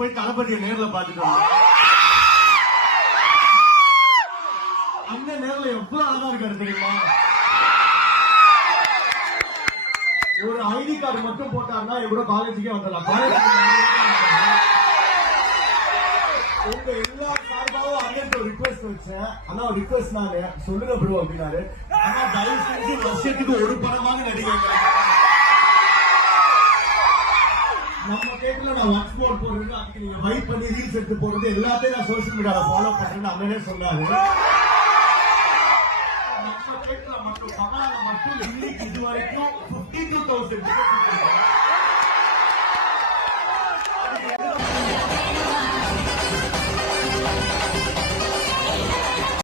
போய் தளபதியை நேர்ல பாத்துட்டு அந்த நேர்ல எவ்வளவு அழகா இருக்காரு தெரியுமா? ஒரு ஐடி கார்டு மட்டும் போட்டாருன்னா எவ்வளவு காலேஜுக்கே வந்துடலாம். உங்க எல்லா சார்பாவும் அண்ணன் ஒரு ரிக்வெஸ்ட் வச்சேன். ஆனா ஒரு ரிக்வெஸ்ட் நானு சொல்லுங்க ப்ரோ அப்படின்னாரு. ஆனா தயவு செஞ்சு வருஷத்துக்கு ஒரு படமாக நடிகை நம்ம கேட்கல. நான் ஒர்க் ஸ்போர்ட் போடுறது, அதுக்கு நீங்க வைப் பண்ணி ரீல்ஸ் எடுத்து போடுறது எல்லாத்தையும் நான் சோசியல் மீடியால ஃபாலோ பண்றேன்னு அண்ணனே சொன்னாரு. நம்ம கேட்கல மட்டும் கமலால மட்டும் இன்னைக்கு இது வரைக்கும் 52,000